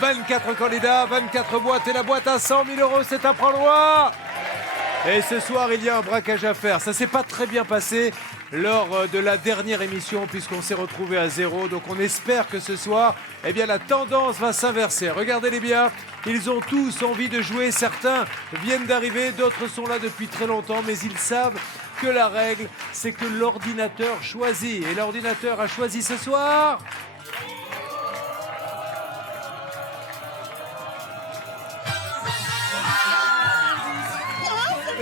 24 candidats, 24 boîtes et la boîte à 100 000 €, c'est un prends-loin. Et ce soir, il y a un braquage à faire. Ça s'est pas très bien passé lors de la dernière émission puisqu'on s'est retrouvé à 0. Donc on espère que ce soir, eh bien, la tendance va s'inverser. Regardez-les bien, ils ont tous envie de jouer. Certains viennent d'arriver, d'autres sont là depuis très longtemps, mais ils savent que la règle, c'est que l'ordinateur choisit. Et l'ordinateur a choisi ce soir...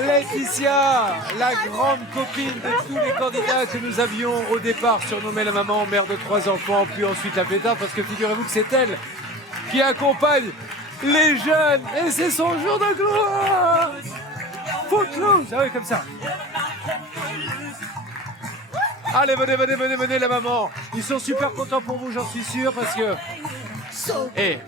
Laetitia, la grande copine de tous les candidats que nous avions au départ surnommée la maman, mère de 3 enfants, puis ensuite la pétarde, parce que figurez-vous que c'est elle qui accompagne les jeunes, et c'est son jour de gloire. Footloose, ah oui, comme ça. Allez, venez la maman. Ils sont super contents pour vous, j'en suis sûr, parce que... Et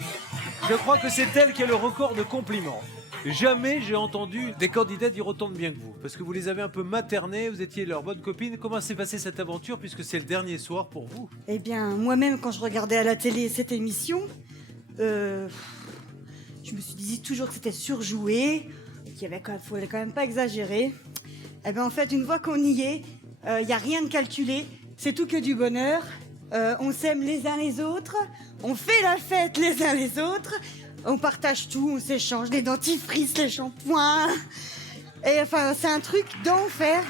je crois que c'est elle qui a le record de compliments. Jamais j'ai entendu des candidats dire autant de bien que vous, parce que vous les avez un peu maternés, vous étiez leur bonne copine. Comment s'est passée cette aventure, puisque c'est le dernier soir pour vous? Eh bien, moi-même, quand je regardais à la télé cette émission, je me suis dit toujours que c'était surjoué, qu'il fallait quand même pas exagérer. Eh bien, en fait, une fois qu'on y est, il n'y a rien de calculé, c'est tout que du bonheur. On s'aime les uns les autres, on fait la fête les uns les autres. On partage tout, on s'échange les dentifrices, les shampoings. Et enfin, c'est un truc d'enfer.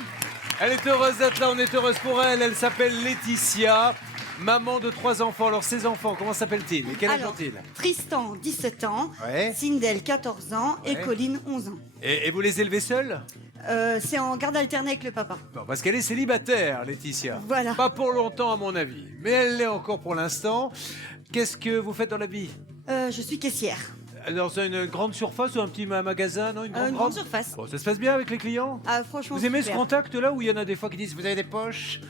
Elle est heureuse d'être là, on est heureuse pour elle. Elle s'appelle Laetitia, maman de 3 enfants. Alors, ces enfants, comment s'appellent-ils et quel âge ont-ils? Tristan, 17 ans, Ouais. Sindel, 14 ans et Ouais. Colline, 11 ans. Et vous les élevez seuls? C'est en garde alternée avec le papa. Bon, parce qu'elle est célibataire, Laetitia. Voilà. Pas pour longtemps, à mon avis, mais elle l'est encore pour l'instant. Qu'est-ce que vous faites dans la vie? Je suis caissière. Dans une grande surface ou un petit magasin, non? Une grande surface. Bon, ça se passe bien avec les clients? Ah, franchement, Vous aimez ce super. contact-là où il y en a des fois qui disent vous avez des poches?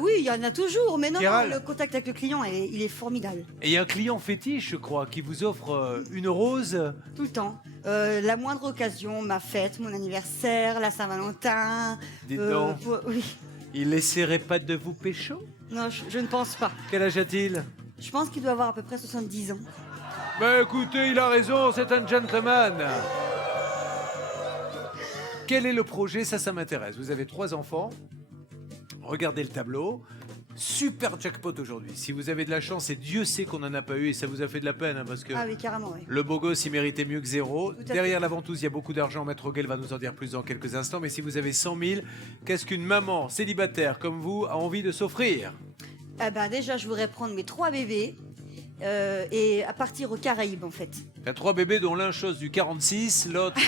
Oui, il y en a toujours, mais non, Gérald. le contact avec le client, il est formidable. Et il y a un client fétiche, je crois, qui vous offre une rose. Tout le temps. La moindre occasion, ma fête, mon anniversaire, la Saint-Valentin. Dites donc. Oui. Il essaierait pas de vous pécho? Non, je ne pense pas. Quel âge a-t-il? Je pense qu'il doit avoir à peu près 70 ans. Ben écoutez, il a raison, c'est un gentleman. Quel est le projet? Ça m'intéresse. Vous avez 3 enfants. Regardez le tableau. Super jackpot aujourd'hui. Si vous avez de la chance, et Dieu sait qu'on n'en a pas eu, et ça vous a fait de la peine, hein, parce que Ah oui, carrément, oui. le beau gosse, il méritait mieux que 0. Tout à Derrière fait. la ventouse, il y a beaucoup d'argent. Maître Auguel va nous en dire plus dans quelques instants. Mais si vous avez 100 000, qu'est-ce qu'une maman célibataire comme vous a envie de s'offrir? Eh ben, déjà, je voudrais prendre mes 3 bébés et à partir aux Caraïbes, en fait. Il y a 3 bébés, dont l'un chose du 46, l'autre...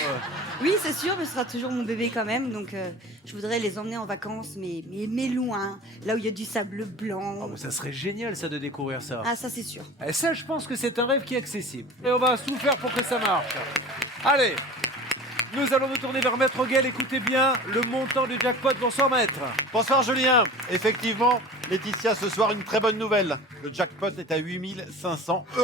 Oui, c'est sûr, mais ce sera toujours mon bébé quand même. Donc, je voudrais les emmener en vacances, mais loin, là où il y a du sable blanc. Oh, ça serait génial, ça, de découvrir ça. Ah, ça, c'est sûr. Et ça, je pense que c'est un rêve qui est accessible. Et on va tout faire pour que ça marche. Allez, nous allons nous tourner vers Maître Auguel. Écoutez bien le montant du jackpot. Bonsoir, Maître. Bonsoir Julien. Effectivement, Laetitia, ce soir, une très bonne nouvelle. Le jackpot est à 8 500 €.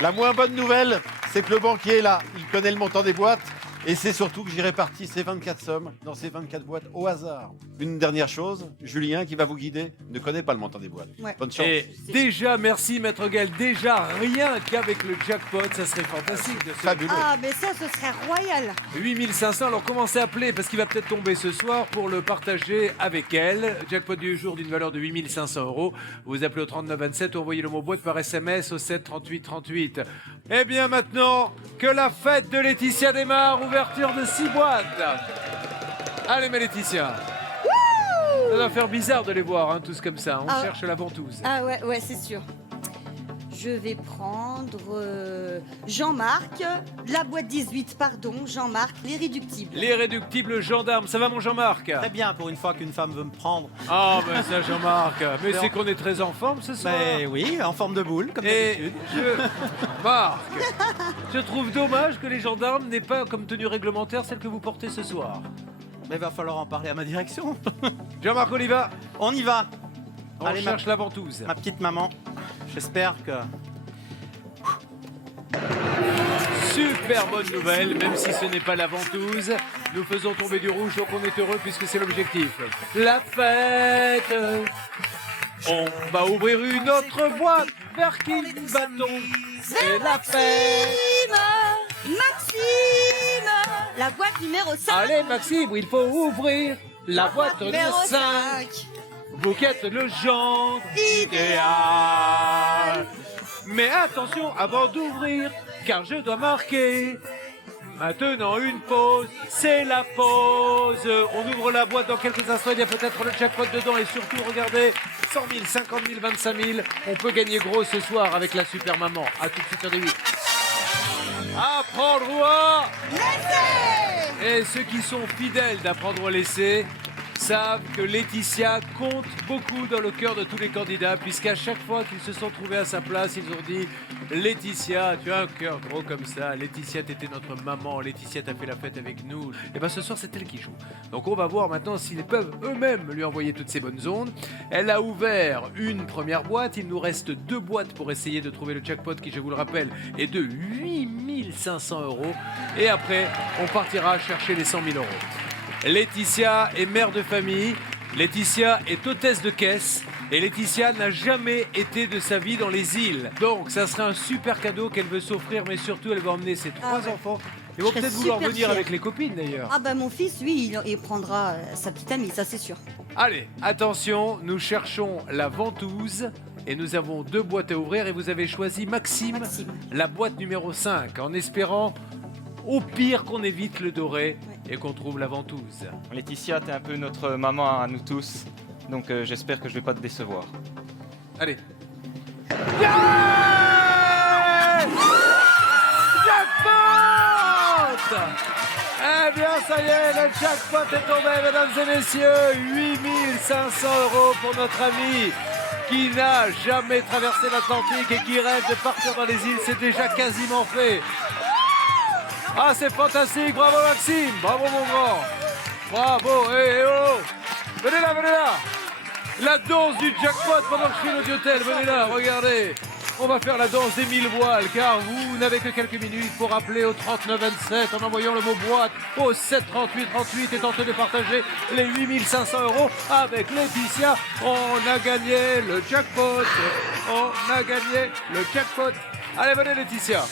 La moins bonne nouvelle, c'est que le banquier est là. Il connaît le montant des boîtes. Et c'est surtout que j'ai réparti ces 24 sommes dans ces 24 boîtes au hasard. Une dernière chose, Julien, qui va vous guider, ne connaît pas le montant des boîtes. Ouais. Bonne chance. Et déjà, merci, Maître Auguel. Déjà, rien qu'avec le jackpot, ça serait fantastique. De se... Fabuleux. Ah, mais ça, ce serait royal. 8500, alors commencez à appeler parce qu'il va peut-être tomber ce soir pour le partager avec elle. Jackpot du jour d'une valeur de 8500 €. Vous appelez au 3927 ou envoyez le mot boîte par SMS au 7 38 38. Eh bien maintenant que la fête de Laetitia démarre, ouverture de 6 boîtes. Allez, mais Laetitia. Ça va faire bizarre de les voir, hein, tous comme ça. On cherche la ventouse. Ah ouais, c'est sûr. Je vais prendre Jean-Marc, la boîte 18, pardon, Jean-Marc, l'irréductible. L'irréductible gendarme, ça va mon Jean-Marc? Très bien pour une fois qu'une femme veut me prendre. Ah ben ça Jean-Marc, mais c'est qu'on est très en forme ce soir. Mais oui, en forme de boule, comme Et d'habitude. Marc, je trouve dommage que les gendarmes n'aient pas comme tenue réglementaire celle que vous portez ce soir. Mais il va falloir en parler à ma direction. Jean-Marc Oliva, On y va. on Allez, cherche la ventouse. Ma petite maman, j'espère que... Super bonne nouvelle, même si ce n'est pas la ventouse. Nous faisons tomber du rouge, donc on est heureux puisque c'est l'objectif. La fête. On va ouvrir une autre boîte vers qui nous battons. C'est la fête. Maxime, la boîte numéro 5. Allez Maxime, il faut ouvrir la boîte numéro 5. Bouquette le genre idéal. Mais attention avant d'ouvrir, car je dois marquer. Maintenant une pause, c'est la pause. On ouvre la boîte dans quelques instants, il y a peut-être le jackpot dedans. Et surtout, regardez, 100 000, 50 000, 25 000. On peut gagner gros ce soir avec la super maman. A tout de suite sur D8. Apprendre ou à laisser. Et ceux qui sont fidèles d'apprendre ou à laisser savent que Laetitia compte beaucoup dans le cœur de tous les candidats, puisqu'à chaque fois qu'ils se sont trouvés à sa place, ils ont dit « Laetitia, tu as un cœur gros comme ça, Laetitia, t'étais notre maman, Laetitia, t'as fait la fête avec nous. » Et bien ce soir, c'est elle qui joue. Donc on va voir maintenant s'ils peuvent eux-mêmes lui envoyer toutes ces bonnes ondes. Elle a ouvert une première boîte, il nous reste 2 boîtes pour essayer de trouver le jackpot qui, je vous le rappelle, est de 8 500 €. Et après, on partira chercher les 100 000 €. Laetitia est mère de famille, Laetitia est hôtesse de caisse et Laetitia n'a jamais été de sa vie dans les îles. Donc ça serait un super cadeau qu'elle veut s'offrir, mais surtout elle va emmener ses 3 enfants. Ils vont Je serais peut-être vouloir super venir fière. avec les copines d'ailleurs. Ah bah mon fils, lui, il prendra sa petite amie, ça c'est sûr. Allez, attention, nous cherchons la ventouse et nous avons 2 boîtes à ouvrir et vous avez choisi Maxime. La boîte numéro 5 en espérant au pire qu'on évite le doré et qu'on trouve la ventouse. Laetitia, t'es un peu notre maman à nous tous, donc j'espère que je vais pas te décevoir. Allez. Yeah! Jackpot! Eh bien, ça y est, le jackpot est tombé, mesdames et messieurs. 8 500 € pour notre ami qui n'a jamais traversé l'Atlantique et qui rêve de partir dans les îles. C'est déjà quasiment fait. Ah, c'est fantastique, bravo Maxime, bravo mon grand, bravo, oh, venez là, la danse du jackpot pendant que je fais l'audiotel, venez là, regardez, on va faire la danse des 1000 voiles, car vous n'avez que quelques minutes pour appeler au 3927 en envoyant le mot boîte au 73838 et tenter de partager les 8 500 € avec Laetitia. On a gagné le jackpot, allez, venez Laetitia.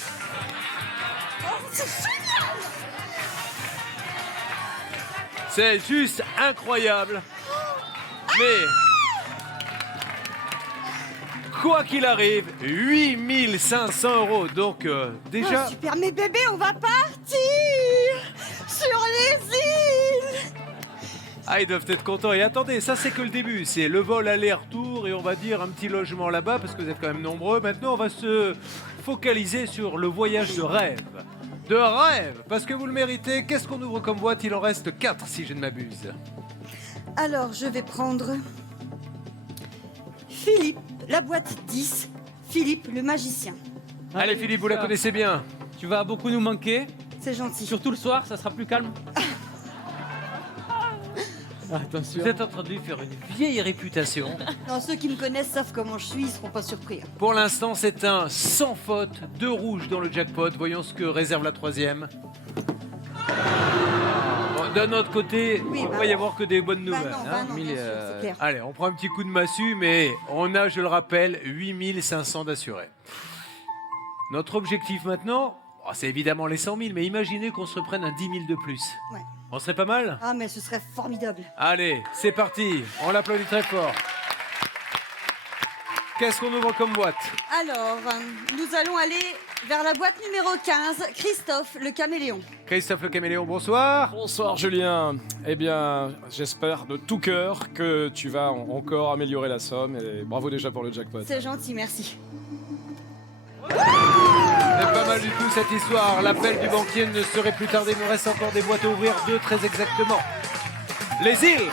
C'est juste incroyable. Mais quoi qu'il arrive, 8 500 €. Donc déjà... Oh, super, mes bébés, on va partir sur les îles. Ah, ils doivent être contents. Et attendez, ça c'est que le début. C'est le vol aller-retour et on va dire un petit logement là-bas parce que vous êtes quand même nombreux. Maintenant, on va se focaliser sur le voyage de rêve. De rêve, parce que vous le méritez. Qu'est-ce qu'on ouvre comme boîte? Il en reste 4 si je ne m'abuse. Alors, je vais prendre Philippe, la boîte 10. Philippe, le magicien. Allez Philippe, vous la connaissez bien. Tu vas beaucoup nous manquer. C'est gentil. Surtout le soir, ça sera plus calme. Attention. Vous êtes en train de lui faire une vieille réputation. Non, ceux qui me connaissent savent comment je suis, ils seront pas surpris. Pour l'instant, c'est un sans faute, 2 rouges dans le jackpot. Voyons ce que réserve la 3e. Bon, d'un autre côté, Oui, il ne bah va y non. avoir que des bonnes Bah nouvelles. non, hein. bah non, bien sûr, c'est clair. Allez, on prend un petit coup de massue, mais on a, je le rappelle, 8 500 d'assurés. Notre objectif maintenant, oh, c'est évidemment les 100 000, mais imaginez qu'on se reprenne un 10 000 de plus. Ouais. On serait pas mal? Ah, mais ce serait formidable. Allez, c'est parti. On l'applaudit très fort. Qu'est-ce qu'on ouvre comme boîte? Alors, nous allons aller vers la boîte numéro 15, Christophe, le caméléon. Christophe le caméléon, bonsoir. Bonsoir Julien. Eh bien, j'espère de tout cœur que tu vas encore améliorer la somme et bravo déjà pour le jackpot. C'est gentil, merci. C'est pas mal du tout cette histoire. L'appel du banquier ne serait plus tardé. Il nous reste encore des boîtes à ouvrir, 2 très exactement. Les îles.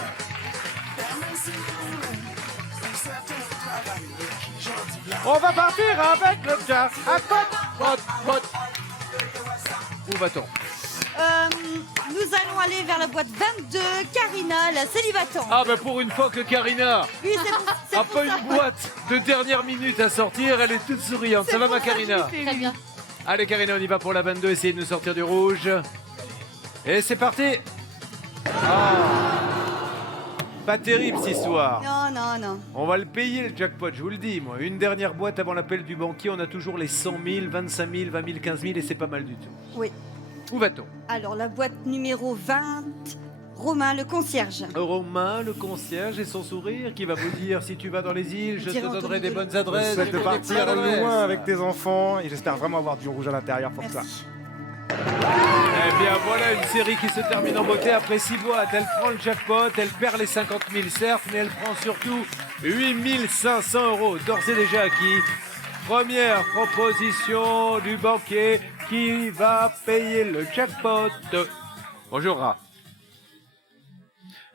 On va partir avec le jackpot. Où va-t-on? Nous allons aller vers la boîte 22, Karina, la célibataire. Ah ben pour une fois que Karina Oui, c'est a pour pas ça. une boîte de dernière minute à sortir, elle est toute souriante. Ça va ma Karina? Très bien. Allez Karina, on y va pour la 22, essayez de nous sortir du rouge. Et c'est parti. Pas terrible cette histoire. Non, non, non. On va le payer le jackpot, je vous le dis moi. Une dernière boîte avant l'appel du banquier, on a toujours les 100 000, 25 000, 20 000, 15 000 et c'est pas mal du tout. Oui. Où va-t-on? Alors, la boîte numéro 20, Romain, le concierge. Romain, le concierge et son sourire qui va vous dire si tu vas dans les îles, je te Dirait donnerai Anthony des Delon. bonnes adresses. Je souhaite des de bonnes partir adresses. loin avec tes enfants et j'espère vraiment avoir du rouge à l'intérieur pour toi. Merci. Eh bien voilà une série qui se termine en beauté après 6 boîtes. Elle prend le jackpot, elle perd les 50 000 certes, mais elle prend surtout 8 500 € d'ores et déjà acquis. Première proposition du banquier qui va payer le jackpot. Bonjour Ra.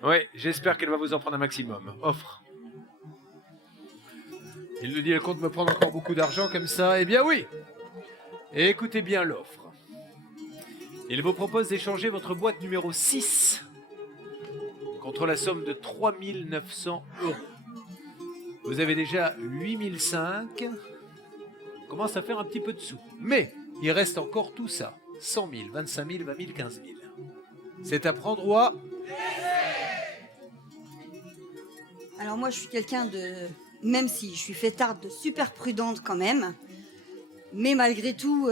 Oui, j'espère qu'elle va vous en prendre un maximum. Offre. Il nous dit elle compte me prendre encore beaucoup d'argent comme ça. Eh bien oui. Et écoutez bien l'offre. Il vous propose d'échanger votre boîte numéro 6 contre la somme de 3 900 €. Vous avez déjà 8 500. On commence à faire un petit peu de sous. Mais il reste encore tout ça. 100 000, 25 000, 20 000, 15 000. C'est à prendre ou à... Alors moi, je suis quelqu'un de... Même si je suis fêtarde, de super prudente quand même. Mais malgré tout,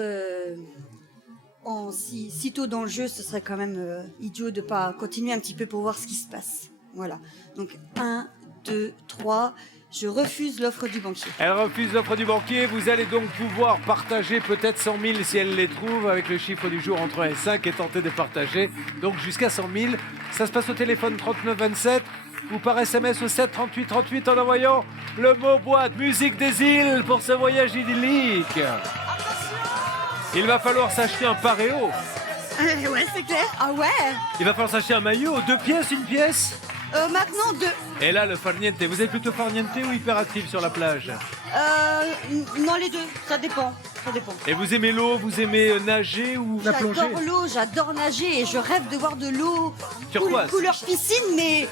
si tôt dans le jeu, ce serait quand même idiot de pas continuer un petit peu pour voir ce qui se passe. Voilà. Donc 1, 2, 3... Je refuse l'offre du banquier. Elle refuse l'offre du banquier. Vous allez donc pouvoir partager peut-être 100 000 si elle les trouve avec le chiffre du jour entre 1 et 5 et tenter de partager. Donc jusqu'à 100 000. Ça se passe au téléphone 39 27 ou par SMS au 7 38 38 en envoyant le mot boîte musique des îles pour ce voyage idyllique. Il va falloir s'acheter un paréo. Ouais, c'est clair. Ah ouais. Il va falloir s'acheter un maillot. 2 pièces, une pièce. Maintenant 2. Et là, le farniente. Vous êtes plutôt farniente ou hyperactif sur la plage? Non, les deux. Ça dépend. Ça dépend. Et vous aimez l'eau? Vous aimez nager ou la plonger? J'adore l'eau, j'adore nager et je rêve de voir de l'eau Turquoise. couleur piscine, mais...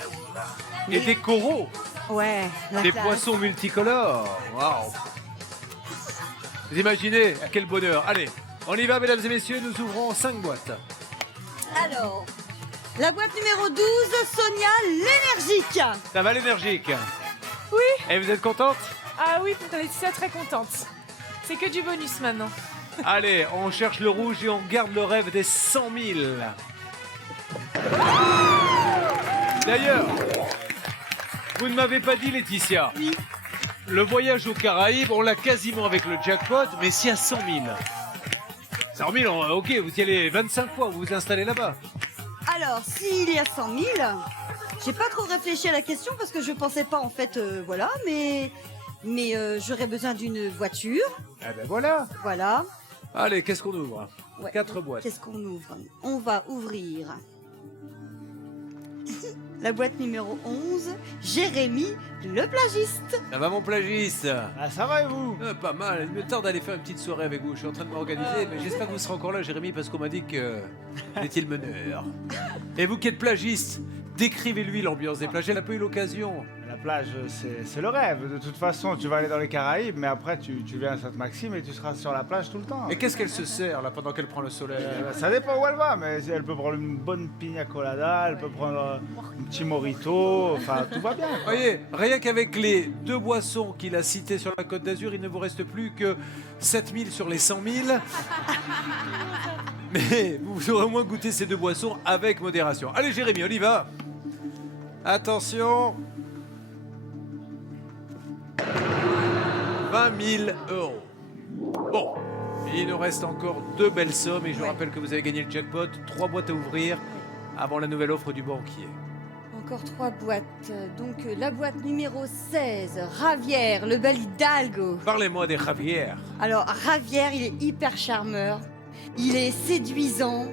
Et des coraux, Ouais, la des classe. poissons multicolores. Waouh! Vous imaginez à quel bonheur. Allez, on y va, mesdames et messieurs. Nous ouvrons 5 boîtes. Alors, la boîte numéro 12, Sonia, l'énergique. Ça va l'énergique? Oui. Et vous êtes contente? Ah oui, pour Laetitia, très contente. C'est que du bonus maintenant. Allez, on cherche le rouge et on garde le rêve des 100 000. D'ailleurs, vous ne m'avez pas dit, Laetitia. Oui. Le voyage aux Caraïbes, on l'a quasiment avec le jackpot, mais si à 100 000. 100 000, ok, vous y allez 25 fois, vous vous installez là-bas. Alors, s'il y a 100 000, j'ai pas trop réfléchi à la question parce que je pensais pas en fait, voilà, mais j'aurais besoin d'une voiture, Eh ben voilà. voilà. Allez, qu'est-ce qu'on ouvre? Ouais. 4 boîtes. Qu'est-ce qu'on ouvre? On va ouvrir la boîte numéro 11, Jérémy, le plagiste. Ça va mon plagiste? Ah, ça va et vous? Pas mal, il me tarde d'aller faire une petite soirée avec vous. Je suis en train de m'organiser, mais j'espère que vous serez encore là, Jérémy, parce qu'on m'a dit que vous étiez le meneur. Et vous qui êtes plagiste, décrivez-lui l'ambiance des plages. Elle a pas eu l'occasion. La plage, c'est le rêve. De toute façon, tu vas aller dans les Caraïbes, mais après, tu viens à Sainte-Maxime et tu seras sur la plage tout le temps. Mais qu'est-ce qu'elle se sert là pendant qu'elle prend le soleil? Ça dépend où elle va, mais elle peut prendre une bonne pina colada, elle peut prendre un petit mojito, enfin, tout va bien. quoi. Voyez, rien qu'avec les 2 boissons qu'il a citées sur la Côte d'Azur, il ne vous reste plus que 7 000 sur les 100 000. Mais vous aurez au moins goûté ces 2 boissons avec modération. Allez Jérémy, on y va. Attention. 20 000 €. Bon, il nous reste encore 2 belles sommes et je vous rappelle que vous avez gagné le jackpot. 3 boîtes à ouvrir avant la nouvelle offre du banquier. Encore 3 boîtes. Donc la boîte numéro 16, Javier, le bel Hidalgo. Parlez-moi des Javier. Alors Javier, il est hyper charmeur. Il est séduisant.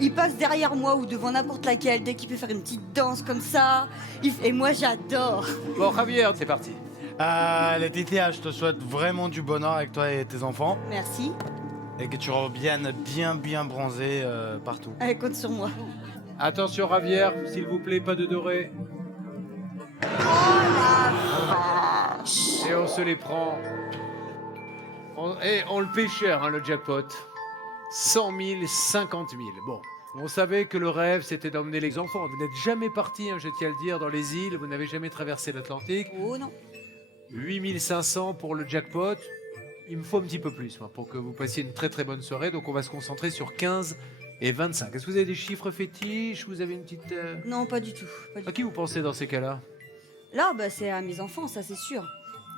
Il passe derrière moi ou devant n'importe laquelle dès qu'il peut faire une petite danse comme ça. Et moi, j'adore. Bon, Javier, c'est parti. Laetitia, je te souhaite vraiment du bonheur avec toi et tes enfants Merci. et que tu reviennes bien bronzé partout. Allez, compte sur moi. Attention, Javier, s'il vous plaît, pas de doré. Et on se les prend. Et on le paie cher, hein, le jackpot. 100 000, 50 000. Bon, On savait que le rêve, c'était d'emmener les enfants. Vous n'êtes jamais parti, hein, je tiens à le dire, dans les îles. Vous n'avez jamais traversé l'Atlantique. Oh non. 8500 pour le jackpot. Il me faut un petit peu plus moi, pour que vous passiez une très très bonne soirée. Donc on va se concentrer sur 15 et 25. Est-ce que vous avez des chiffres fétiches? Vous avez une petite... Non, pas du tout. Pas du À qui vous pensez dans ces cas-là? tout. Là, bah, c'est à mes enfants, ça c'est sûr.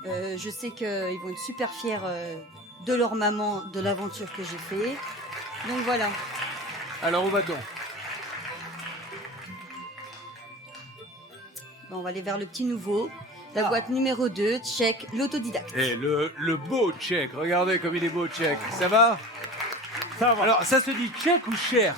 Je sais qu'ils vont être super fiers de leur maman, de l'aventure que j'ai fait. Donc voilà. Alors où va-t-on? Bah, on va aller vers le petit nouveau. La boîte numéro 2, check, l'autodidacte. Et le beau check, regardez comme il est beau check. Ça va? Ça va. Alors ça se dit check ou cher?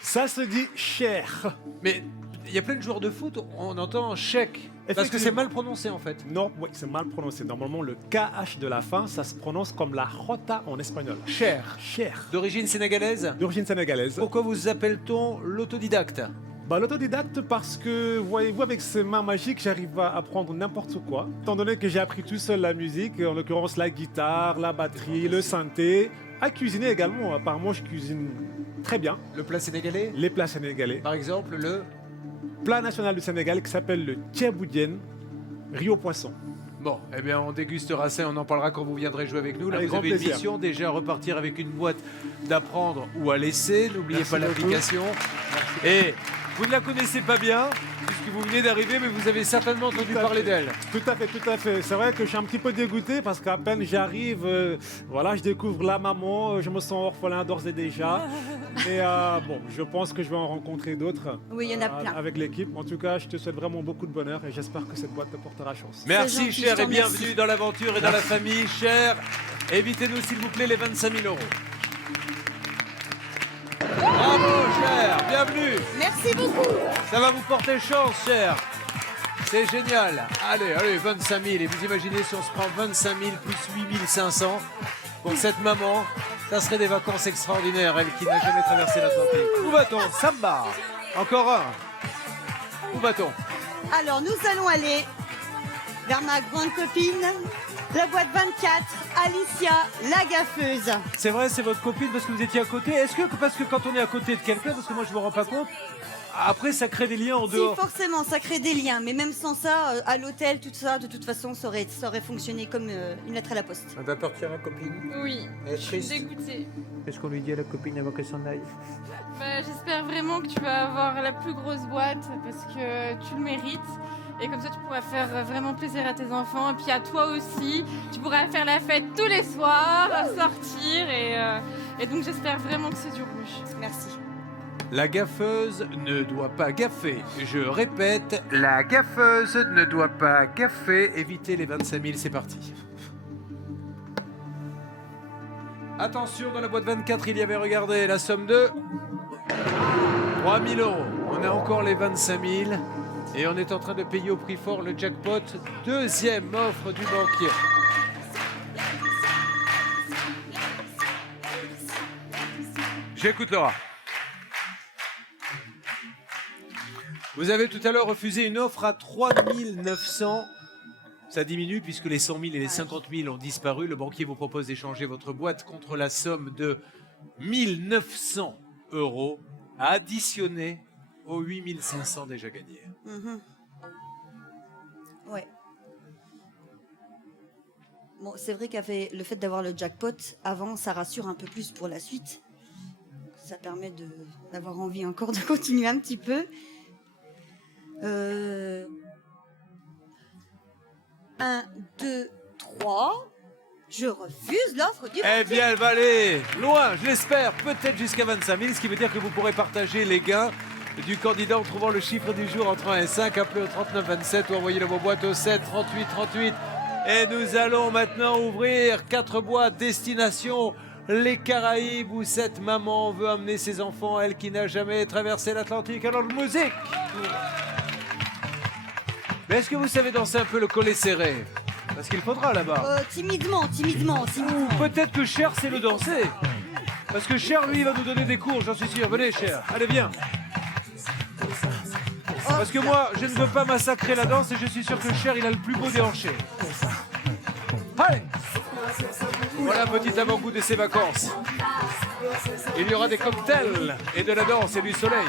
Ça se dit cher. Mais il y a plein de joueurs de foot, on entend chèque. Parce que c'est mal prononcé en fait. Non, oui, c'est mal prononcé. Normalement, le KH de la fin, ça se prononce comme la jota en espagnol. Cher. Cher. D'origine sénégalaise? D'origine sénégalaise. Pourquoi vous appelle-t-on l'autodidacte? L'autodidacte parce que, voyez-vous, avec ces mains magiques, j'arrive à apprendre n'importe quoi. Étant donné que j'ai appris tout seul la musique, en l'occurrence la guitare, la batterie, le synthé, à cuisiner également. Apparemment, je cuisine très bien. Le plat sénégalais? Les plats sénégalais. Par exemple, le plat national du Sénégal qui s'appelle le thieboudienne, riz au poisson. Bon, eh bien, on dégustera ça, on en parlera quand vous viendrez jouer avec nous. Là, Avec vous grand avez une plaisir. mission déjà à repartir avec une boîte d'apprendre ou à laisser. N'oubliez Merci pas beaucoup. l'application. Et vous ne la connaissez pas bien, puisque vous venez d'arriver, mais vous avez certainement entendu parler d'elle. Tout à fait, tout à fait. C'est vrai que je suis un petit peu dégoûté parce qu'à peine j'arrive, voilà, je découvre la maman, je me sens orphelin d'ores et déjà. Mais bon, je pense que je vais en rencontrer d'autres. Oui, il y en a plein. Avec l'équipe. En tout cas, je te souhaite vraiment beaucoup de bonheur et j'espère que cette boîte te portera chance. Merci, gentil, cher, je et t'en bienvenue remercie. dans l'aventure et dans la famille. Cher, évitez-nous, s'il vous plaît, les 25 000 €. Bravo, cher, bienvenue. Merci beaucoup. Ça va vous porter chance, cher. C'est génial. Allez, allez, 25 000. Et vous imaginez si on se prend 25 000 plus 8 500 pour cette maman, ça serait des vacances extraordinaires, elle qui n'a jamais traversé l'Atlantique. Où va-t-on? Samba. Encore un. Où va-t-on? Alors, nous allons aller vers ma grande copine, la boîte 24, Alicia, la gaffeuse. C'est vrai, c'est votre copine parce que vous étiez à côté. Est-ce que parce que quand on est à côté de quelqu'un, parce que moi je me rends pas compte, après ça crée des liens en Si, dehors. forcément, ça crée des liens. Mais même sans ça, à l'hôtel, tout ça, de toute façon, ça aurait fonctionné comme une lettre à la poste. Elle va partir, la copine. Oui, Elle est je suis triste. dégoûtée. Qu'est-ce qu'on lui dit à la copine avant qu'elle s'en aille? Bah, j'espère vraiment que tu vas avoir la plus grosse boîte parce que tu le mérites. Et comme ça, tu pourras faire vraiment plaisir à tes enfants. Et puis à toi aussi. Tu pourras faire la fête tous les soirs, sortir. Et donc, j'espère vraiment que c'est du rouge. Merci. La gaffeuse ne doit pas gaffer. Je répète, la gaffeuse ne doit pas gaffer. Évitez les 25 000, c'est parti. Attention, dans la boîte 24, il y avait, regardez, la somme de 3 000 €. On a encore les 25 000 et on est en train de payer au prix fort le jackpot. Deuxième offre du banquier. J'écoute Laura. Vous avez tout à l'heure refusé une offre à 3 900. Ça diminue puisque les 100 000 et les 50 000 ont disparu. Le banquier vous propose d'échanger votre boîte contre la somme de 1 900 € additionnée aux 8 500 déjà gagnés. Ouais. Bon, c'est vrai qu'avec le fait d'avoir le jackpot avant, ça rassure un peu plus pour la suite. Ça permet d'avoir envie encore de continuer un petit peu. 1, 2, 3. Je refuse l'offre du Eh banquier. bien, elle va aller loin, je l'espère, peut-être jusqu'à 25 000, ce qui veut dire que vous pourrez partager les gains du candidat en trouvant le chiffre du jour entre 1 et 5. Appelez au 39 27 ou envoyez-le vos boîtes au 7 38 38. Et nous allons maintenant ouvrir 4 boîtes destination les Caraïbes où cette maman veut amener ses enfants, elle qui n'a jamais traversé l'Atlantique. Alors, musique! Mais est-ce que vous savez danser un peu le collet serré? Parce qu'il faudra là-bas. Timidement. Peut-être que Cher sait le danser. Parce que Cher, lui, va nous donner des cours, j'en suis sûr. Venez, Cher. Allez, viens. Parce que moi, je ne veux pas massacrer la danse et je suis sûr que Cher, il a le plus beau déhanché. Allez. Voilà un petit avant-goût de ses vacances. Il y aura des cocktails et de la danse et du soleil.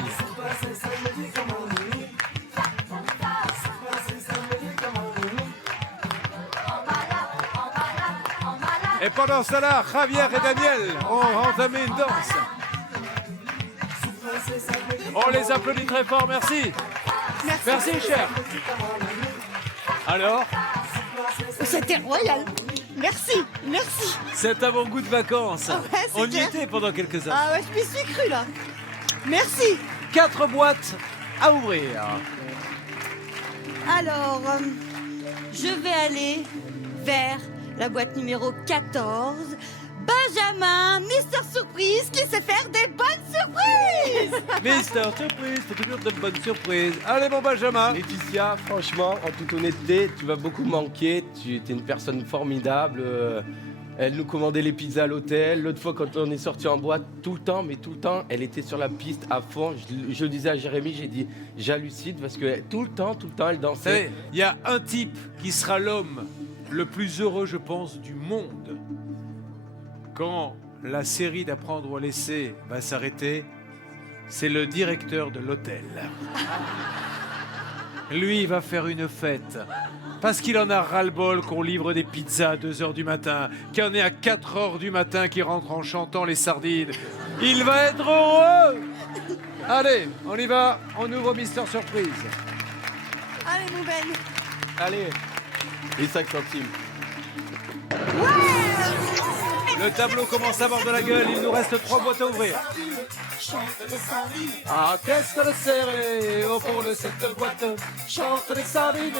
Et pendant cela, Javier et Daniel ont entamé une danse. On les applaudit très fort, merci. Merci, cher. Alors, C'était royal. Merci, merci. c'est avant-goût de vacances. Ah ouais, c'est On y clair. était pendant quelques heures. Ah ouais, je m'y suis cru là. Merci. 4 boîtes à ouvrir. Alors, je vais aller vers la boîte numéro 14. Benjamin, Mister Surprise, qui sait faire des bonnes surprises. Mister Surprise, c'est toujours de bonnes surprises. Allez, mon Benjamin. Laetitia, franchement, en toute honnêteté, tu vas beaucoup manquer. Tu es une personne formidable. Elle nous commandait les pizzas à l'hôtel. L'autre fois, quand on est sorti en boîte, tout le temps, elle était sur la piste à fond. Je le disais à Jérémy, j'ai dit, j'hallucine parce que tout le temps, elle Vous dansait. savez, il y a un type qui sera l'homme le plus heureux, je pense, du monde. Quand la série d'Apprendre ou à laisser va s'arrêter, c'est le directeur de l'hôtel. Lui, il va faire une fête. Parce qu'il en a ras-le-bol qu'on livre des pizzas à 2h du matin, qu'il y en ait à 4h du matin qui rentrent en chantant les sardines. Il va être heureux. Allez, on y va. On ouvre Mister Surprise. Allez, mon Ben. Allez, les 5 centimes. Le tableau commence à avoir de la gueule. Il nous reste 3 boîtes à ouvrir. Ah, qu'est-ce que le serré au fond de cette boîte chante les sardines.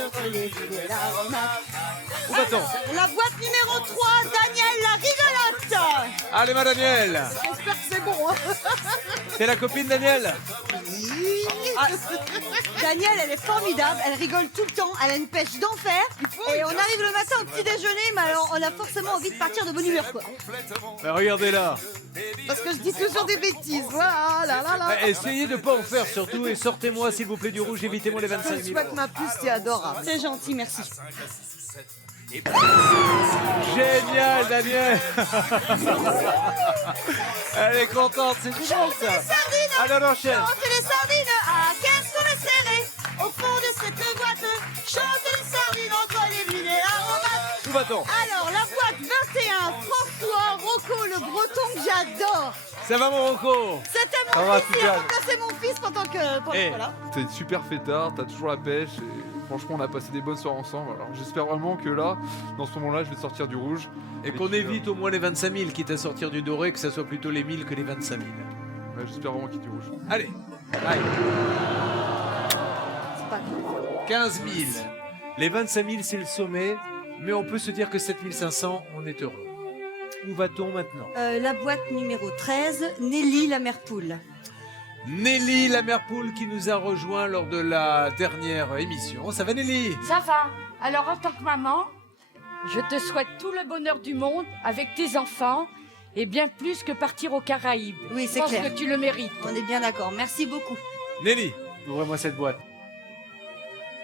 Où va-t-on? La boîte numéro 3, Daniel, la rigolote. Allez, ma Daniel. J'espère que c'est bon. Hein. C'est la copine Daniel. Ah, Daniel, elle est formidable, elle rigole tout le temps, elle a une pêche d'enfer. Et on arrive le matin au petit déjeuner, mais alors on a forcément envie de partir de bonne humeur, quoi. Ben, regardez-là. Parce que je dis toujours des bêtises, voilà, là, là, là. Essayez de ne pas en faire surtout et sortez-moi s'il vous plaît du rouge, évitez-moi les 25 000. Je vois que ma puce, c'est adorable. C'est gentil, merci. Génial, Daniel. Elle est contente, c'est génial Les ça. sardines. Allez, on enchaîne. Chante les sardines, ah, qu'est-ce qu'on est serré. Au fond de cette boîte, chante les sardines entre les bulles et l'aromates. Où va-t-on? Alors, la boîte 21, François Rocco, le breton que j'adore. Ça va, mon Rocco? C'était Ça mon va, fils, il a super. remplacé mon fils pendant que... Eh. Voilà. T'es une super fêtard, t'as toujours la pêche et franchement on a passé des bonnes soirées ensemble. Alors j'espère vraiment que là, dans ce moment-là, je vais sortir du rouge. Et qu'on évite au moins les 25 000, quitte à sortir du doré, que ça soit plutôt les 1000 que les 25 000. Ouais, j'espère vraiment qu'il y ait du rouge. Allez, aïe. C'est pas grave. 15 000. Les 25 000, c'est le sommet, mais on peut se dire que 7 500, on est heureux. Où va-t-on maintenant? La boîte numéro 13, Nelly la mère poule. Nelly, la mère poule, qui nous a rejoint lors de la dernière émission. Ça va, Nelly? Ça va. Alors, en tant que maman, je te souhaite tout le bonheur du monde avec tes enfants et bien plus que partir aux Caraïbes. Oui, c'est Je pense clair. que tu le mérites. On est bien d'accord. Merci beaucoup. Nelly, ouvrez-moi cette boîte.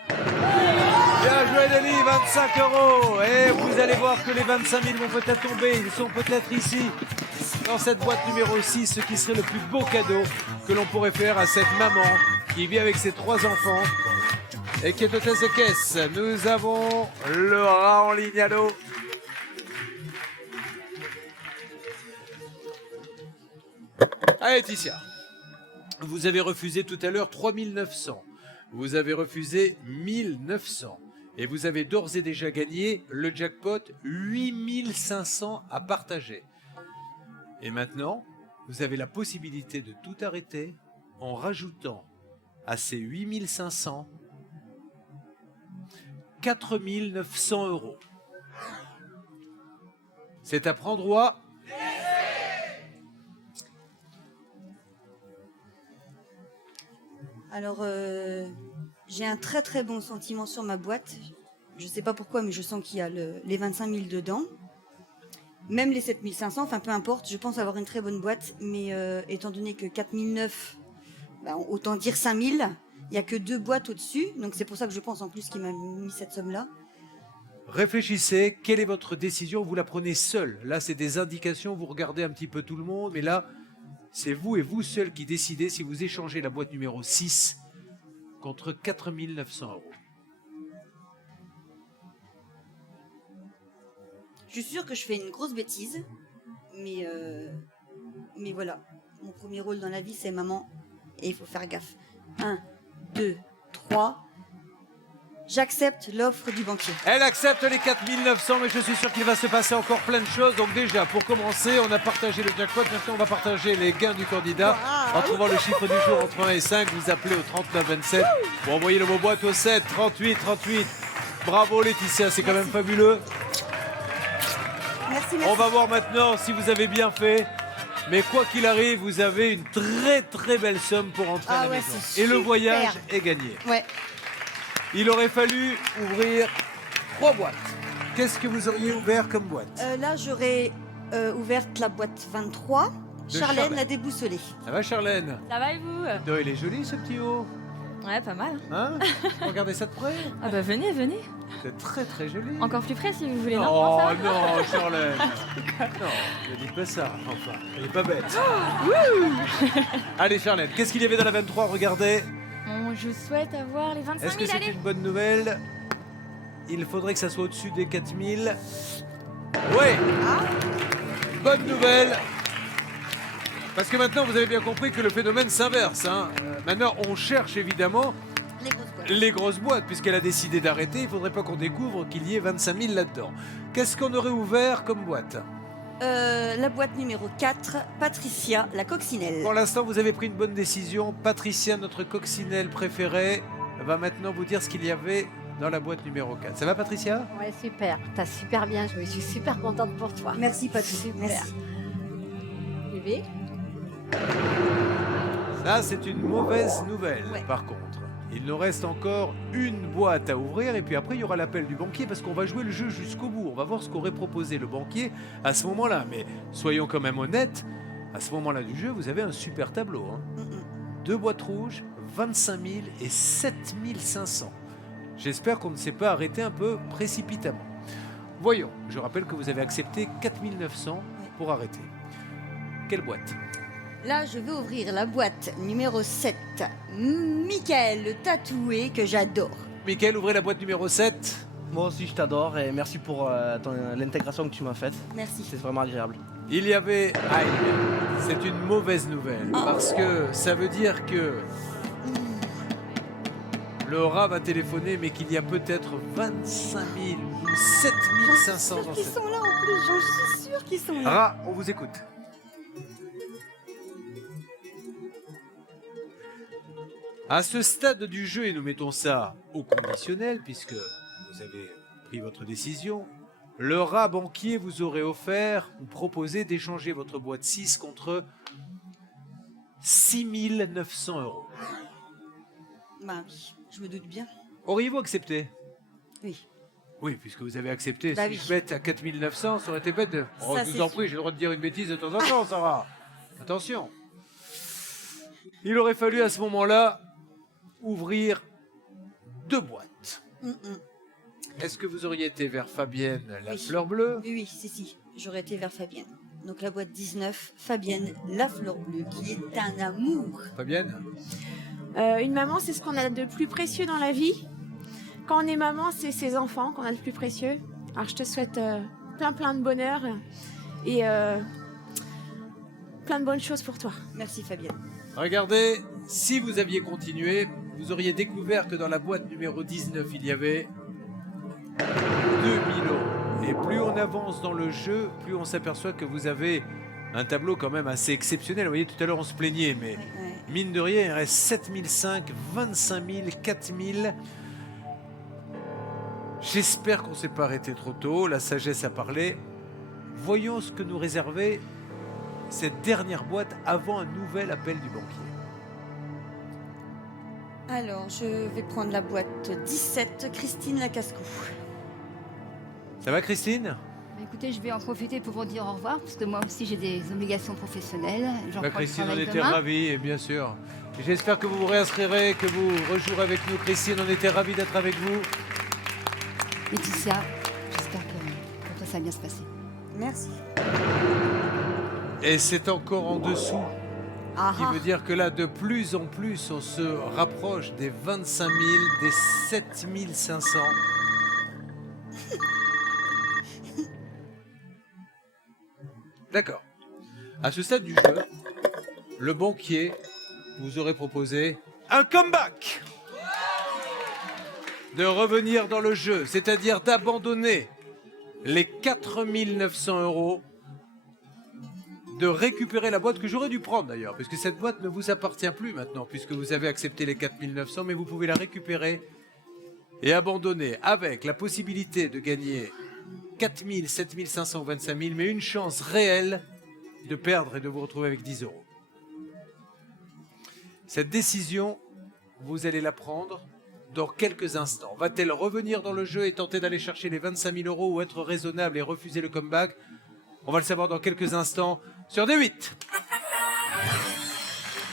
Bien joué, Nelly, 25 €. Et vous allez voir que les 25 000 vont peut-être tomber. Ils sont peut-être ici, dans cette boîte numéro 6, ce qui serait le plus beau cadeau que l'on pourrait faire à cette maman qui vit avec ses 3 enfants et qui est hôtesse de caisse. Nous avons le rat en ligne, allô? Allez, Laetitia. Vous avez refusé tout à l'heure 3 900. Vous avez refusé 1 900. Et vous avez d'ores et déjà gagné le jackpot 8 500 à partager. Et maintenant, vous avez la possibilité de tout arrêter en rajoutant à ces 8 500 4 900 €. C'est à prendre ou à... Alors, j'ai un très très bon sentiment sur ma boîte. Je sais pas pourquoi, mais je sens qu'il y a les 25 000 dedans. Même les 7 500, enfin peu importe, je pense avoir une très bonne boîte. Mais étant donné que 4 900, ben, autant dire 5 000, il n'y a que 2 boîtes au-dessus. Donc c'est pour ça que je pense en plus qu'il m'a mis cette somme-là. Réfléchissez, quelle est votre décision? Vous la prenez seul. Là, c'est des indications, vous regardez un petit peu tout le monde, mais là, c'est vous et vous seul qui décidez si vous échangez la boîte numéro 6 contre 4 900 €. Je suis sûre que je fais une grosse bêtise, mais voilà. Mon premier rôle dans la vie, c'est maman, et il faut faire gaffe. 1, 2, 3. J'accepte l'offre du banquier. Elle accepte les 4 900, mais je suis sûr qu'il va se passer encore plein de choses. Donc déjà, pour commencer, on a partagé le jackpot. Maintenant, on va partager les gains du candidat. En trouvant le chiffre du jour entre 1 et 5, vous appelez au 39 27. Vous envoyez le mot boîte au 7 38 38. Bravo Laetitia, c'est quand même fabuleux. Merci. On va voir maintenant si vous avez bien fait. Mais quoi qu'il arrive, vous avez une très très belle somme pour entrer à la maison. c'est Et le super. voyage est gagné. Ouais. Il aurait fallu ouvrir 3 boîtes. Qu'est-ce que vous auriez ouvert comme boîte? Là, j'aurais ouverte la boîte 23. De Charlène Charlène. la déboussolée. Ça va Charlène? Ça va et vous? Non, il est joli ce petit haut. Ouais, pas mal. Hein? Regardez ça de près. Ah bah venez, venez. C'est très très joli. Encore plus près si vous voulez. Oh non, ça va non, Charlène. Non, ne dites pas ça. Enfin, elle est pas bête. Allez Charlène, qu'est-ce qu'il y avait dans la 23? Regardez. Bon, je souhaite avoir les 25 000, Est-ce que c'est allez. une bonne nouvelle? Il faudrait que ça soit au-dessus des 4000. Ouais. Bonne nouvelle. Parce que maintenant, vous avez bien compris que le phénomène s'inverse. Hein. Maintenant, on cherche évidemment les grosses boîtes. Puisqu'elle a décidé d'arrêter, il ne faudrait pas qu'on découvre qu'il y ait 25 000 là-dedans. Qu'est-ce qu'on aurait ouvert comme boîte? La boîte numéro 4, Patricia, la coccinelle. Pour l'instant, vous avez pris une bonne décision. Patricia, notre coccinelle préférée, va maintenant vous dire ce qu'il y avait dans la boîte numéro 4. Ça va, Patricia? Ouais, super. T'as super bien joué. Je suis super contente pour toi. Merci, Patricia. Super. Merci. Bébé. Ça, c'est une mauvaise nouvelle, par contre. Il nous reste encore une boîte à ouvrir et puis après, il y aura l'appel du banquier parce qu'on va jouer le jeu jusqu'au bout. On va voir ce qu'aurait proposé le banquier à ce moment-là. Mais soyons quand même honnêtes, à ce moment-là du jeu, vous avez un super tableau. Hein. 2 boîtes rouges, 25 000 et 7 500. J'espère qu'on ne s'est pas arrêté un peu précipitamment. Voyons, je rappelle que vous avez accepté 4 900 pour arrêter. Quelle boîte? Là, je vais ouvrir la boîte numéro 7. Michael, le tatoué que j'adore. Mickaël, ouvrez la boîte numéro 7. Moi aussi, je t'adore et merci pour l'intégration que tu m'as faite. Merci. C'est vraiment agréable. Il y avait... Aïe, c'est une mauvaise nouvelle parce que ça veut dire que le rat va téléphoner mais qu'il y a peut-être 25 000 ou 7 500 dans Ils cette... sont là en plus, j'en suis sûre qu'ils sont là. Rat, on vous écoute. À ce stade du jeu, et nous mettons ça au conditionnel, puisque vous avez pris votre décision, le rat banquier vous aurait offert ou proposé d'échanger votre boîte 6 contre 6 900 €. Bah oui, je me doute bien. Auriez-vous accepté? Oui. Oui, puisque vous avez accepté. Bah si oui. je bête à 4 900, ça aurait été bête. Oh, Ça, je vous c'est en prie, j'ai le droit de dire une bêtise de temps en temps, Sarah. Attention. Il aurait fallu à ce moment-là ouvrir 2 boîtes. Est-ce que vous auriez été vers Fabienne, la Oui. fleur bleue? Oui, si. J'aurais été vers Fabienne. Donc la boîte 19, Fabienne, la fleur bleue, qui est un amour. Fabienne? Une maman, c'est ce qu'on a de plus précieux dans la vie. Quand on est maman, c'est ses enfants qu'on a de plus précieux. Alors je te souhaite plein de bonheur et plein de bonnes choses pour toi. Merci Fabienne. Regardez, si vous aviez continué, vous auriez découvert que dans la boîte numéro 19, il y avait 2000 €. Et plus on avance dans le jeu, plus on s'aperçoit que vous avez un tableau quand même assez exceptionnel. Vous voyez, tout à l'heure on se plaignait, mais mine de rien, il reste 7005, 25 000, 4000. J'espère qu'on ne s'est pas arrêté trop tôt. La sagesse a parlé. Voyons ce que nous réservait cette dernière boîte avant un nouvel appel du banquier. Alors, je vais prendre la boîte 17, Christine Lacascou. Ça va, Christine? Écoutez, je vais en profiter pour vous dire au revoir, parce que moi aussi j'ai des obligations professionnelles. J'en Bah, prends le Christine, on travail était demain. ravis, et bien sûr. J'espère que vous vous réinscrirez, que vous rejouerez avec nous. Christine, on était ravis d'être avec vous. Laetitia, ça va bien se passer. Merci. Et c'est encore en dessous. Ah Qui veut dire que là, de plus en plus, on se rapproche des 25 000, des 7 500. D'accord. À ce stade du jeu, le banquier vous aurait proposé un comeback. De revenir dans le jeu, c'est-à-dire d'abandonner les 4 900 €, de récupérer la boîte que j'aurais dû prendre d'ailleurs, puisque cette boîte ne vous appartient plus maintenant, puisque vous avez accepté les 4 900, mais vous pouvez la récupérer et abandonner avec la possibilité de gagner 4 000, 7 500 ou 25 000, mais une chance réelle de perdre et de vous retrouver avec 10 €. Cette décision, vous allez la prendre dans quelques instants. Va-t-elle revenir dans le jeu et tenter d'aller chercher les 25 000 € ou être raisonnable et refuser le comeback? On va le savoir dans quelques instants sur D8.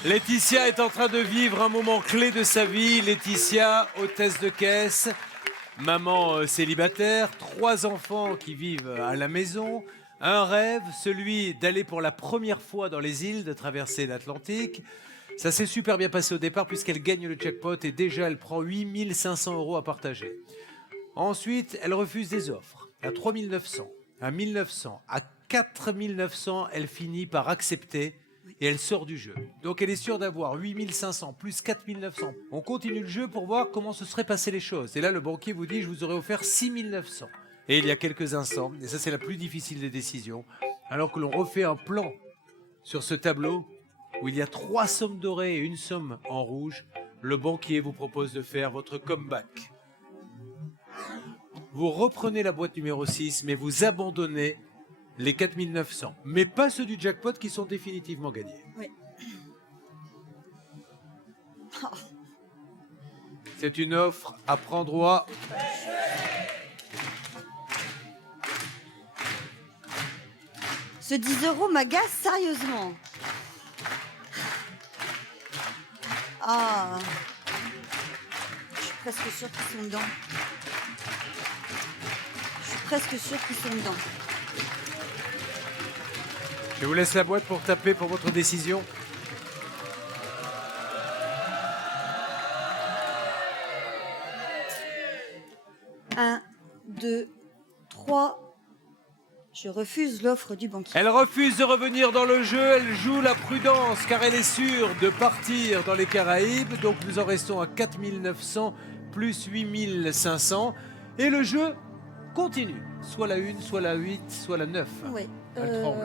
Laetitia est en train de vivre un moment clé de sa vie. Laetitia, hôtesse de caisse, maman célibataire, 3 enfants qui vivent à la maison, un rêve, celui d'aller pour la première fois dans les îles, de traverser l'Atlantique. Ça s'est super bien passé au départ puisqu'elle gagne le jackpot et déjà elle prend 8 500 € à partager. Ensuite, elle refuse des offres à 3 900, à 1 900, à 4 900, elle finit par accepter et elle sort du jeu. Donc elle est sûre d'avoir 8 500 plus 4 900. On continue le jeu pour voir comment se seraient passées les choses. Et là, le banquier vous dit, je vous aurais offert 6 900. Et il y a quelques instants, et ça c'est la plus difficile des décisions, alors que l'on refait un plan sur ce tableau où il y a 3 sommes dorées et une somme en rouge, le banquier vous propose de faire votre comeback. Vous reprenez la boîte numéro 6, mais vous abandonnez les 4 900, mais pas ceux du jackpot qui sont définitivement gagnés. Oui. C'est une offre à prendre droit. Ce 10 € m'agace sérieusement. Ah. Je suis presque sûre qu'ils sont dedans. Je suis presque sûre qu'ils sont dedans. Je vous laisse la boîte pour taper pour votre décision. Un, 2, 3. Je refuse l'offre du banquier. Elle refuse de revenir dans le jeu, elle joue la prudence car elle est sûre de partir dans les Caraïbes. Donc nous en restons à 4 900 plus 8 500. Et le jeu continue. Soit la 1, soit la 8, soit la 9. Oui. Elle tremble,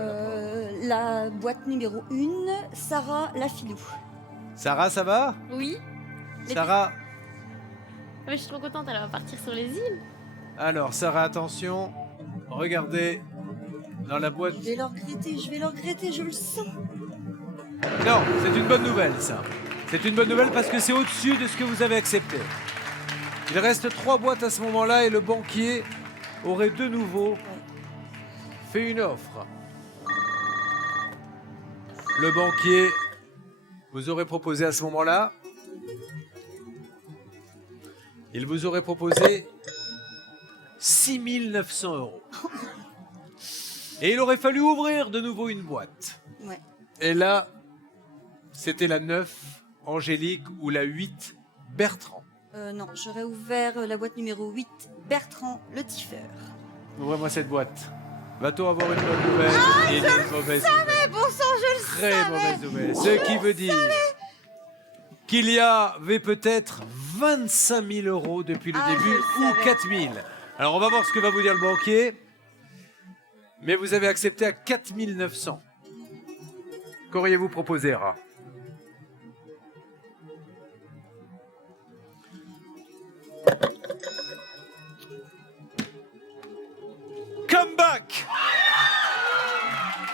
La boîte numéro 1, Sarah Lafilou. Sarah, ça va? Oui. Sarah. Ah, mais je suis trop contente, elle va partir sur les îles. Alors Sarah, attention. Regardez dans la boîte. Je vais le regretter, je le sens. Non, c'est une bonne nouvelle, ça. C'est une bonne nouvelle parce que c'est au-dessus de ce que vous avez accepté. Il reste 3 boîtes à ce moment-là et le banquier aurait de nouveau fait une offre. Le banquier vous aurait proposé à ce moment-là. Il vous aurait proposé 6 900 €. Et il aurait fallu ouvrir de nouveau une boîte. Ouais. Et là, c'était la 9, Angélique, ou la 8, Bertrand. Non, j'aurais ouvert la boîte numéro 8, Bertrand le Tiffer. Ouvrez-moi cette boîte. Va-t-on avoir une bonne nouvelle et une mauvaise savais, nouvelle? bon sang, je le Très savais. mauvaise nouvelle. Ce qui veut dire qu'il y avait peut-être 25 000 € depuis le début ou 4 000. Alors on va voir ce que va vous dire le banquier. Mais vous avez accepté à 4 900. Qu'auriez-vous proposé, Ra? Comeback!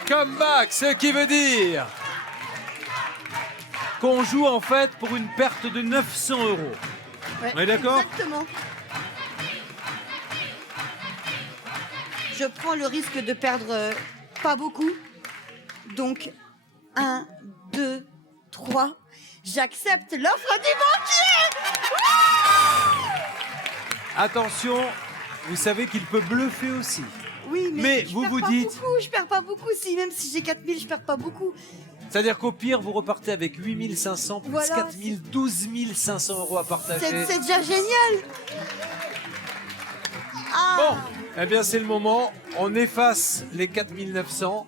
Comeback, ce qui veut dire qu'on joue en fait pour une perte de 900 €. Ouais, On est d'accord? Exactement. Je prends le risque de perdre pas beaucoup. Donc, 1, 2, 3. J'accepte l'offre du banquier. Attention, vous savez qu'il peut bluffer aussi. Oui, Mais je vous perds vous pas dites- beaucoup, je perds pas beaucoup. Si, même si j'ai 4000, je perds pas beaucoup. C'est-à-dire qu'au pire, vous repartez avec 8500 plus Voilà, 4000, 12 500 euros à partager. C'est déjà génial. Ah. Bon, eh bien c'est le moment. On efface les 4900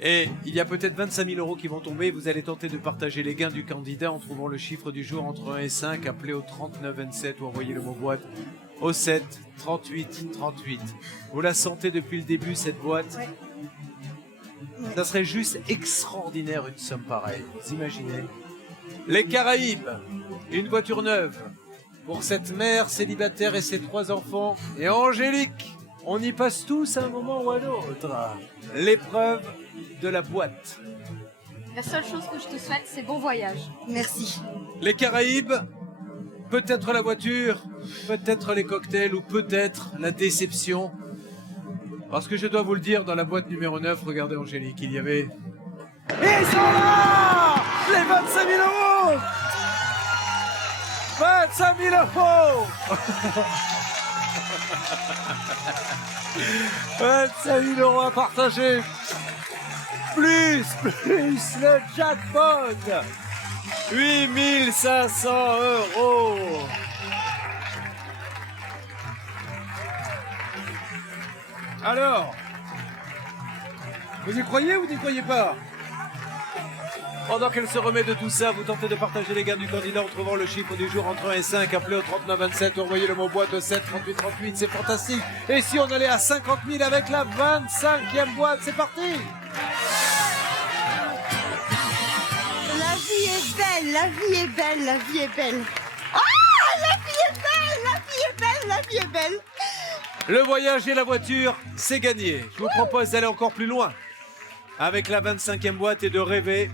et il y a peut-être 25 000 euros qui vont tomber. Vous allez tenter de partager les gains du candidat en trouvant le chiffre du jour entre 1 et 5. Appelez au 39 27 ou envoyez le mot boîte au 7 38 38. Vous la sentez depuis le début cette boîte. Ça serait juste extraordinaire une somme pareille. Vous imaginez? Les Caraïbes, une voiture neuve pour cette mère célibataire et ses 3 enfants. Et Angélique, on y passe tous à un moment ou à un autre. L'épreuve de la boîte. La seule chose que je te souhaite, c'est bon voyage. Merci. Les Caraïbes, peut-être la voiture, peut-être les cocktails ou peut-être la déception. Parce que je dois vous le dire, dans la boîte numéro 9, regardez Angélique, il y avait... Ils sont là! Les 25 000 euros! 25 000 euros! 25 000 euros à partager! Plus le jackpot! 8 500 euros! Alors, vous y croyez ou vous n'y croyez pas? Pendant qu'elle se remet de tout ça, vous tentez de partager les gains du candidat en trouvant le chiffre du jour entre 1 et 5. Appelez au 39 27 ou envoyez le mot boîte au 7 38 38. C'est fantastique. Et si on allait à 50 000 avec la 25e boîte, c'est parti. La vie est belle, la vie est belle, la vie est belle. Ah, la vie est belle, la vie est belle, la vie est belle. Le voyage et la voiture, c'est gagné. Je vous propose d'aller encore plus loin avec la 25e boîte et de rêver.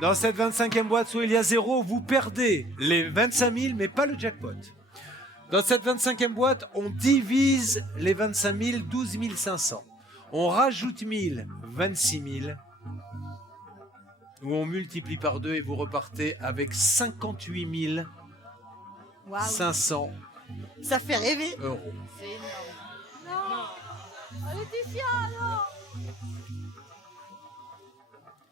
Dans cette 25e boîte où il y a 0, vous perdez les 25 000, mais pas le jackpot. Dans cette 25e boîte, on divise les 25 000, 12 500. On rajoute 1000, 26 000. Ou on multiplie par 2 et vous repartez avec 58 500 Ça fait rêver. euros. C'est énorme. Non. Laetitia, non.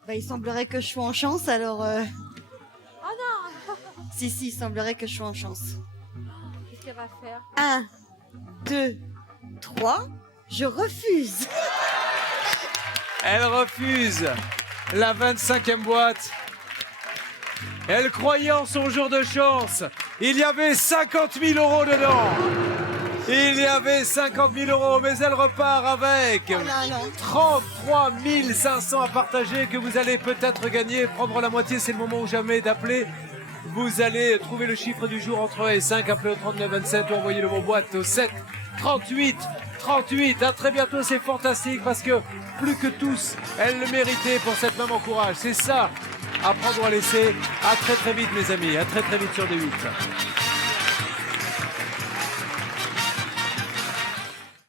Bah, il semblerait que je sois en chance, alors... Oh non. Si, il semblerait que je sois en chance. Qu'est-ce qu'elle va faire? 1, 2, 3, je refuse. Elle refuse la 25e boîte. Elle croyait en son jour de chance. Il y avait 50 000 euros dedans. Il y avait 50 000 euros, mais elle repart avec 33 500 à partager que vous allez peut-être gagner. Prendre la moitié, c'est le moment ou jamais d'appeler. Vous allez trouver le chiffre du jour entre 1 et 5. Appelez au 39 27 ou envoyez le mot boîte au 7 38 38. À très bientôt, c'est fantastique parce que plus que tous, elle le méritait pour cette maman courage. C'est ça, à prendre ou à laisser. À très vite, mes amis. À très vite sur D8.